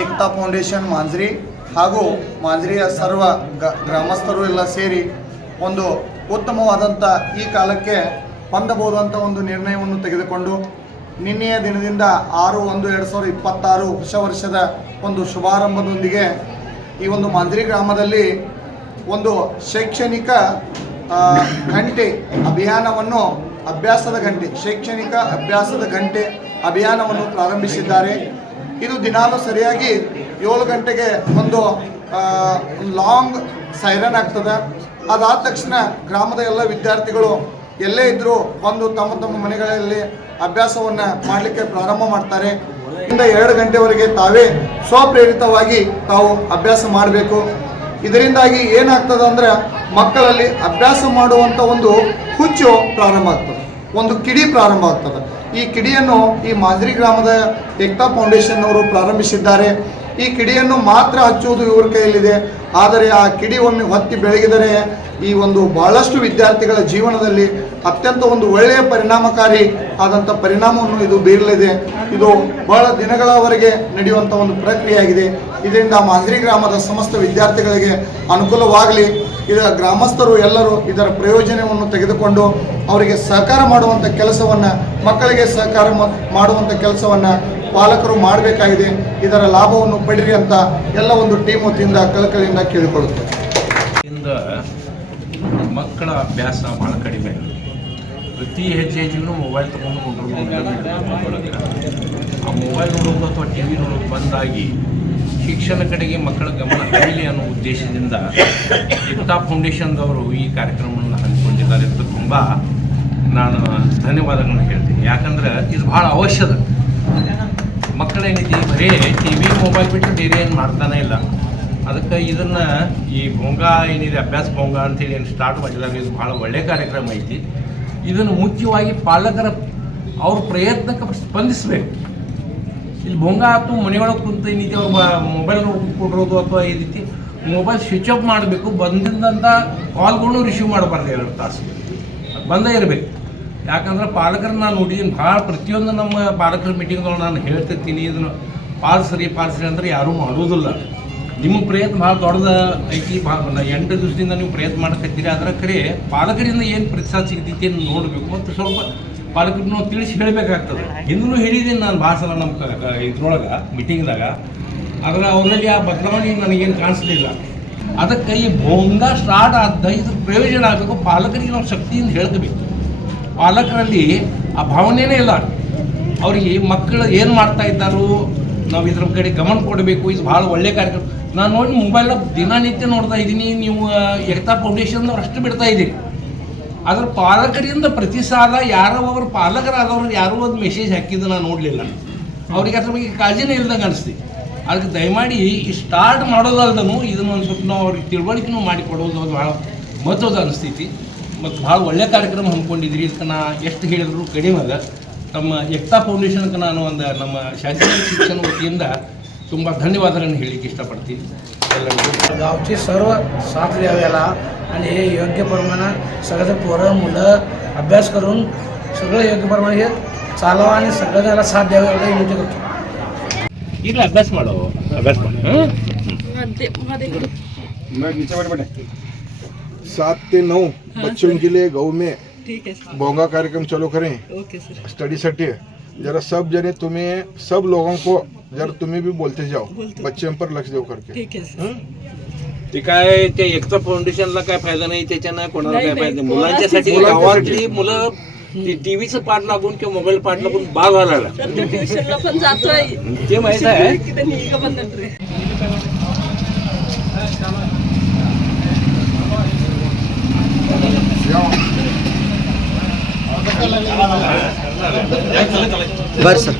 ಏಕತಾ ಫೌಂಡೇಶನ್ ಮಾಂಜ್ರಿ ಹಾಗೂ ಮಾಂಜ್ರಿಯ ಸರ್ವ ಗ್ರಾಮಸ್ಥರು ಎಲ್ಲ ಸೇರಿ ಒಂದು ಉತ್ತಮವಾದಂಥ ಈ ಕಾಲಕ್ಕೆ ಹೊಂದಬಹುದಂಥ ಒಂದು ನಿರ್ಣಯವನ್ನು ತೆಗೆದುಕೊಂಡು ನಿನ್ನೆಯ ದಿನದಿಂದ 6/1/2026 ಹೊಸ ವರ್ಷದ ಒಂದು ಶುಭಾರಂಭದೊಂದಿಗೆ ಈ ಒಂದು ಮಾಂಜ್ರಿ ಗ್ರಾಮದಲ್ಲಿ ಒಂದು ಶೈಕ್ಷಣಿಕ ಗಂಟೆ ಅಭಿಯಾನವನ್ನು ಶೈಕ್ಷಣಿಕ ಅಭ್ಯಾಸದ ಗಂಟೆ ಅಭಿಯಾನವನ್ನು ಪ್ರಾರಂಭಿಸಿದ್ದಾರೆ. ಇದು ದಿನಾಲೂ ಸರಿಯಾಗಿ 7 ಗಂಟೆಗೆ ಒಂದು ಲಾಂಗ್ ಸೈರನ್ ಆಗ್ತದೆ. ಅದಾದ ತಕ್ಷಣ ಗ್ರಾಮದ ಎಲ್ಲ ವಿದ್ಯಾರ್ಥಿಗಳು ಎಲ್ಲೇ ಇದ್ದರೂ ಬಂದು ತಮ್ಮ ತಮ್ಮ ಮನೆಗಳಲ್ಲಿ ಅಭ್ಯಾಸವನ್ನು ಮಾಡಲಿಕ್ಕೆ ಪ್ರಾರಂಭ ಮಾಡ್ತಾರೆ. 2 ಗಂಟೆವರೆಗೆ ತಾವೇ ಸ್ವಪ್ರೇರಿತವಾಗಿ ತಾವು ಅಭ್ಯಾಸ ಮಾಡಬೇಕು. ಇದರಿಂದಾಗಿ ಏನಾಗ್ತದೆ ಅಂದರೆ ಮಕ್ಕಳಲ್ಲಿ ಅಭ್ಯಾಸ ಮಾಡುವಂಥ ಒಂದು ಹುಚ್ಚು ಪ್ರಾರಂಭ ಆಗ್ತದೆ, ಒಂದು ಕಿಡಿ ಪ್ರಾರಂಭ ಆಗ್ತದೆ. ಈ ಕಿಡಿಯನ್ನು ಈ ಮಾಂಜ್ರಿ ಗ್ರಾಮದ ಏಕತಾ ಫೌಂಡೇಶನ್ ಅವರು ಪ್ರಾರಂಭಿಸಿದ್ದಾರೆ. ಈ ಕಿಡಿಯನ್ನು ಮಾತ್ರ ಹಚ್ಚುವುದು ಇವ್ರ ಕೈಯಲ್ಲಿದೆ. ಆದರೆ ಆ ಕಿಡಿ ಒಮ್ಮೆ ಹೊತ್ತಿ ಬೆಳಗಿದರೆ ಈ ಒಂದು ಬಹಳಷ್ಟು ವಿದ್ಯಾರ್ಥಿಗಳ ಜೀವನದಲ್ಲಿ ಅತ್ಯಂತ ಒಂದು ಒಳ್ಳೆಯ ಪರಿಣಾಮಕಾರಿ ಆದಂಥ ಪರಿಣಾಮವನ್ನು ಇದು ಬೀರಲಿದೆ. ಇದು ಬಹಳ ದಿನಗಳವರೆಗೆ ನಡೆಯುವಂಥ ಒಂದು ಪ್ರಕ್ರಿಯೆಯಾಗಿದೆ. ಇದರಿಂದ ಮಾಂಜ್ರಿ ಗ್ರಾಮದ ಸಮಸ್ತ ವಿದ್ಯಾರ್ಥಿಗಳಿಗೆ ಅನುಕೂಲವಾಗಲಿ. ಇದರ ಗ್ರಾಮಸ್ಥರು ಎಲ್ಲರೂ ಇದರ ಪ್ರಯೋಜನವನ್ನು ತೆಗೆದುಕೊಂಡು ಅವರಿಗೆ ಸಹಕಾರ ಮಾಡುವಂಥ ಕೆಲಸವನ್ನು, ಮಕ್ಕಳಿಗೆ ಸಹಕಾರ ಮಾಡುವಂಥ ಕೆಲಸವನ್ನು ಪಾಲಕರು ಮಾಡಬೇಕಾಗಿದೆ. ಇದರ ಲಾಭವನ್ನು ಪಡೀರಿ ಅಂತ ಎಲ್ಲ ಒಂದು ಟೀಮ್ ವತಿಯಿಂದ ಕಳಕಳಿಯಿಂದ ಕೇಳಿಕೊಳ್ಳುತ್ತೆ. ಮಕ್ಕಳ ಅಭ್ಯಾಸ ಭಾಳ ಕಡಿಮೆ. ಪ್ರತಿ ಹೆಜ್ಜೆಗೂ ಮೊಬೈಲ್ ತೊಗೊಂಡು ಆ ಮೊಬೈಲ್ ನೋಡೋದು ಅಥವಾ ಟಿ ವಿ ನೋಡೋದು ಬಂದಾಗಿ ಶಿಕ್ಷಣ ಕಡೆಗೆ ಮಕ್ಕಳ ಗಮನ ಹರಿಯಲಿ ಅನ್ನೋ ಉದ್ದೇಶದಿಂದ ಏಕತಾ ಫೌಂಡೇಶನ್ದವರು ಈ ಕಾರ್ಯಕ್ರಮವನ್ನು ಹಮ್ಮಿಕೊಂಡಿದ್ದಾರೆ ಅಂತ ತುಂಬ ನಾನು ಧನ್ಯವಾದಗಳನ್ನು ಹೇಳ್ತೀನಿ. ಯಾಕಂದ್ರೆ ಇದು ಭಾಳ ಅವಶ್ಯದ. ಮಕ್ಕಳೇನಿದೆ ಬರೀ ಟಿ ವಿ ಮೊಬೈಲ್ ಬಿಟ್ಟು ಬೇರೆ ಏನು ಮಾಡ್ತಾನೆ ಇಲ್ಲ. ಅದಕ್ಕೆ ಇದನ್ನು ಈ ಭೋಂಗ ಏನಿದೆ ಅಭ್ಯಾಸ ಭೋಂಗ ಅಂತೇಳಿ ಏನು ಸ್ಟಾರ್ಟ್ ಮಾಡಿದಾಗ ಇದು ಭಾಳ ಒಳ್ಳೆಯ ಕಾರ್ಯಕ್ರಮ ಐತಿ. ಇದನ್ನು ಮುಖ್ಯವಾಗಿ ಪಾಲಕರ ಅವ್ರ ಪ್ರಯತ್ನಕ್ಕೆ ಸ್ಪಂದಿಸಬೇಕು. ಇಲ್ಲಿ ಭೋಂಗ ಆಯ್ತು ಮನೆಯೊಳಗೆ ಕುಂತು ಏನಿದೆ ಅವ್ರು ಮೊಬೈಲ್ ಕೊಡೋದು ಅಥವಾ ಈ ರೀತಿ ಮೊಬೈಲ್ ಸ್ವಿಚ್ ಆಫ್ ಮಾಡಬೇಕು. ಬಂದಿದ್ದಂಥ ಕಾಲ್ಗಳನ್ನು ರಿಸೀವ್ ಮಾಡಬಾರ್ದು 2 ತಾಸು ಬಂದೇ ಇರಬೇಕು. ಯಾಕಂದ್ರೆ ಪಾಲಕರನ್ನ ನಾನು ನೋಡಿದ್ದೀನಿ ಭಾಳ. ಪ್ರತಿಯೊಂದು ನಮ್ಮ ಪಾಲಕರ ಮೀಟಿಂಗ್ಗಳು ನಾನು ಹೇಳ್ತಿರ್ತೀನಿ, ಇದನ್ನು ಪಾಲಿಸ್ರಿ ಅಂದರೆ ಯಾರೂ ಮಾಡೋದಿಲ್ಲ. ನಿಮ್ಮ ಪ್ರಯತ್ನ ಭಾಳ ದೊಡ್ಡದ ಐತಿ. 8 ದಿವಸದಿಂದ ನೀವು ಪ್ರಯತ್ನ ಮಾಡಕತ್ತೀರಿ. ಅದರ ಕರೆ ಪಾಲಕರಿಂದ ಏನು ಪ್ರತಿಸಾದ ಸಿಗ್ತೈತಿ ಅಂತ ನೋಡಬೇಕು ಮತ್ತು ಸ್ವಲ್ಪ ಪಾಲಕರನ್ನು ತಿಳಿಸಿ ಹೇಳಬೇಕಾಗ್ತದೆ. ಹಿಂದೂ ಹೇಳಿದ್ದೀನಿ ನಾನು ಭಾಳ ಸಲ ನಮ್ಮ ಇದ್ರೊಳಗೆ ಮೀಟಿಂಗ್ದಾಗ. ಆದರೆ ಅವರಲ್ಲಿ ಆ ಬದಲಾವಣೆ ನನಗೇನು ಕಾಣಿಸ್ಲಿಲ್ಲ. ಅದಕ್ಕೆ ಈ ಭೋಂಗ ಸ್ಟಾರ್ಟ್ ಆದ ಇದ್ರ ಪ್ರಯೋಜನ ಆಗಬೇಕು. ಪಾಲಕರಿಗೆ ನಾವು ಶಕ್ತಿಯಿಂದ ಹೇಳ್ಕೋಬೇಕು. ಪಾಲಕರಲ್ಲಿ ಆ ಭಾವನೆಯೇ ಇಲ್ಲ. ಅವರಿಗೆ ಮಕ್ಕಳು ಏನು ಮಾಡ್ತಾ ಇದ್ದಾರೋ ನಾವು ಇದ್ರ ಕಡೆ ಗಮನ ಕೊಡಬೇಕು. ಇದು ಭಾಳ ಒಳ್ಳೆಯ ಕಾರ್ಯಕ್ರಮ. ನಾನು ನೋಡಿ ಮೊಬೈಲ್ನ ದಿನನಿತ್ಯ ನೋಡ್ತಾ ಇದ್ದೀನಿ. ನೀವು ಏಕತಾ ಫೌಂಡೇಶನ್ದವ್ರು ಅಷ್ಟು ಬಿಡ್ತಾ ಇದ್ದೀರಿ. ಅದರ ಪಾಲಕರಿಂದ ಪ್ರತಿಸಾದ ಯಾರೋ ಒಬ್ಬರು ಪಾಲಕರಾದವ್ರು ಯಾರೋ ಒಂದು ಮೆಸೇಜ್ ಹಾಕಿದ್ದು ನಾನು ನೋಡಲಿಲ್ಲ. ಅವ್ರಿಗೆ ಅದ್ರ ಬಗ್ಗೆ ಕಾಳಜಿನೇ ಇಲ್ದಂಗೆ ಅನಿಸ್ತಿ. ಅದಕ್ಕೆ ದಯಮಾಡಿ ಈ ಸ್ಟಾರ್ಟ್ ಮಾಡೋದಲ್ದನು ಇದನ್ನು ಒಂದು ಸ್ವಲ್ಪ ನಾವು ಅವ್ರಿಗೆ ತಿಳುವಳಿಕೆನೂ ಮಾಡಿ ಕೊಡೋದು ಅದು ಭಾಳ ಮಹತ್ವದ ಅನಿಸ್ತೈತಿ. ಮತ್ತು ಭಾಳ ಒಳ್ಳೆಯ ಕಾರ್ಯಕ್ರಮ ಹಮ್ಮಿಕೊಂಡಿದ್ದೀರಿ. ಇದಕ್ಕೆ ನಾ ಎಷ್ಟು ಹೇಳಿದ್ರು ಕಡಿಮೆ ಅದ. ನಮ್ಮ ಏಕತಾ ಫೌಂಡೇಶನ್ಗೆ ನಾನು ಒಂದು ನಮ್ಮ ಶಾಸ್ತ್ರೀಯ शिक्षण वतीಯಿಂದ ತುಂಬ ಧನ್ಯವಾದಗಳನ್ನು ಹೇಳಲಿಕ್ಕೆ इष्टपडತೀನಿ. ಎಲ್ಲರಿಗೂ गावची सर्व साथ द्याव्याला आणि हे योग्य प्रमाणात सगळ्याचं पोरं मुलं अभ्यास करून सगळं योग्य प्रमाणे हे चालवा आणि सगळं त्याला साथ द्यावे एवढं विनंती करतो. ಈಗ ಅಭ್ಯಾಸ ಮಾಡೋ ಅಭ್ಯಾಸ ಮಾಡಿ. 7 से 9 बच्चों के लिए गाँव में ठीक है सर. भोंगा कार्यक्रम चालू करें ओके सर. स्टडी साठी. जरा सब जने तुम्हें सब लोगों को जरा तुम्हें भी बोलते जाओ बच्चों पर लक्ष देव करके. ठीक है सर. ते काय ते एकता फाउंडेशनला काय फायदा नाही त्याच्यानं कोणाला काय फायदा. नाही, मुलांच्यासाठी गावातली मुलं टीव्हीचं पाठ लागून किंवा मोबाईल पाठ लागून बाग व्हायला ट्युशनला पण जातोय. ते माहित आहे. किती निघ ಬಂದ್ರಿ. बरं सर.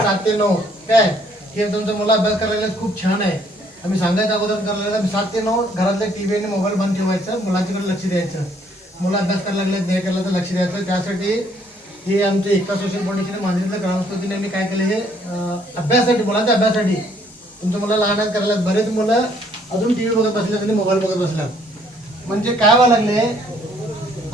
7 ते 9 काय हे तुमचं मुलं अभ्यास करायला खूप छान आहे. आम्ही सांगायचं अगोदर करायला 7 ते 9 घरातले टीव्ही आणि मोबाईल बंद ठेवायचं, मुलांच्याकडे लक्ष द्यायचं. मुलं अभ्यास करायला लागले नाही करायला तर लक्ष द्यायचं. त्यासाठी हे आमचे एकता सोशल फाउंडेशन मांजरीतल्या ग्रामस्थांनी आम्ही काय केलं, हे अभ्यासासाठी, मुलांच्या अभ्यासासाठी. तुमच्या मुलं लहान करायला बरेच मुलं अजून टीव्ही बघत बसल्यात आणि मोबाईल बघत बसल्यात. म्हणजे काय व्हायला लागले,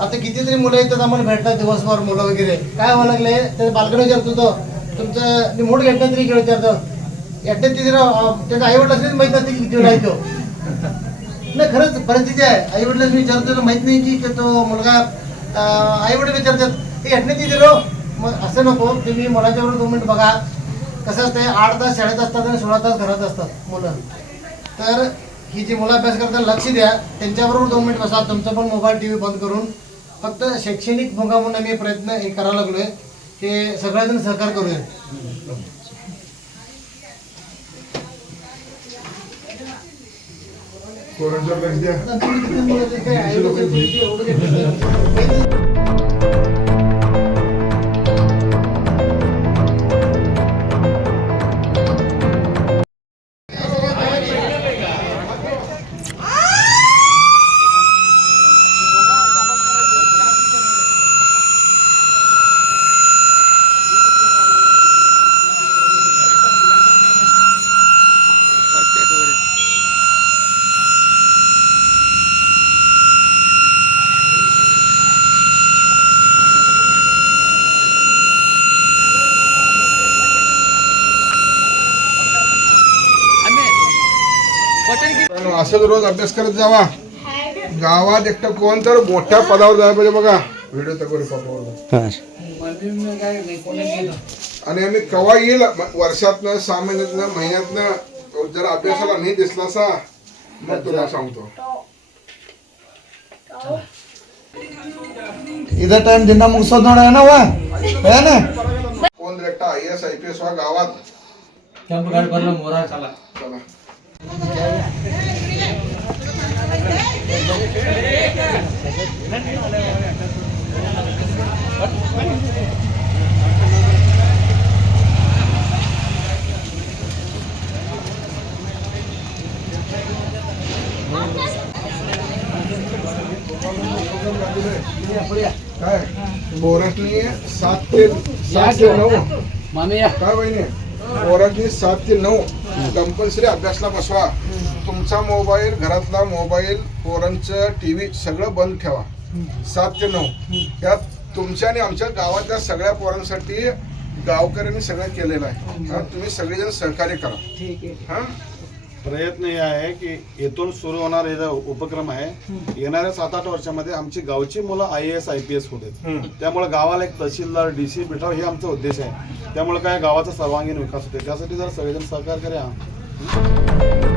आता कितीतरी मुलं येतात आम्हाला भेटतात दिवसभर मुलं वगैरे काय व्हावं लागले ते बालकडे विचारतो तो तुमचं मूड घेतलं तरी किंवा विचारतो एकट्या तिथे त्याच्या आई वडिलांनीच माहित नसते की किती वेळा आहे तो नाही खरंच परिस्थिती आहे आई वडिलांनी विचारतो माहित नाही की तो मुलगा आई वडील विचारतात हे एकट्या तिथे राहो मग असं नको तुम्ही मुलाच्याबरोबर 2 मिनिट बघा कसं असतं 8 तास शाळेत असतात आणि 16 तास घरात असतात मुलं तर ही जी मुलं अभ्यास करताना लक्ष द्या त्यांच्याबरोबर 2 मिनिट बसा तुमचा पण मोबाईल TV बंद करून फक्त शैक्षणिक भोंगा म्हणून आम्ही प्रयत्न हे करायला लागलोय हे सगळ्याजण सहकार करूया पोरांच्या लक्ष द्या. पण असंच रोज अभ्यास करत जावा गावात एकटं कोण तर मोठ्या पदावर जायला पाहिजे बघा व्हिडिओ तरी पप्पावर आणि आम्ही कवा येईल वर्षातनं 6 महिन्यातनं महिन्यातनं जर अभ्यासाला नाही दिसला असा मग तुला सांगतो ಇದೇ ಟೈಮ್ ದಿನ ಮುಗಿಸೋದು ನೋಡ ಏನವ ಏನ कोण direct IAS IPS वा गावात ಕೆಂಪು ಗಾಡಿ ಬರಲ್ಲ 3 ಸಲ चला काय पोरासनी 7 ते 9 मामी या काय बहिणी पोरासनी 7 ते 9 कंपल्सरी अभ्यासला बसवा तुमचा मोबाईल घरातला मोबाईल पोरांचं TV सगळं बंद ठेवा 7 ते 9 यात तुमच्या आणि आमच्या गावातल्या सगळ्या पोरांसाठी गावकऱ्यांनी सगळं केलेलं आहे हा तुम्ही सगळेजण सहकार्य करा हा प्रयत्न हे आहे की येथून सुरू होणारा हे जो उपक्रम आहे येणाऱ्या 7-8 वर्षामध्ये आमची गावची मुलं IAS IPS होते त्यामुळे गावाला एक तहसीलदार DC भेटावं हे आमचा उद्देश आहे त्यामुळे काय गावाचा सर्वांगीण विकास होते त्यासाठी जर सगळेजण सहकार्य करा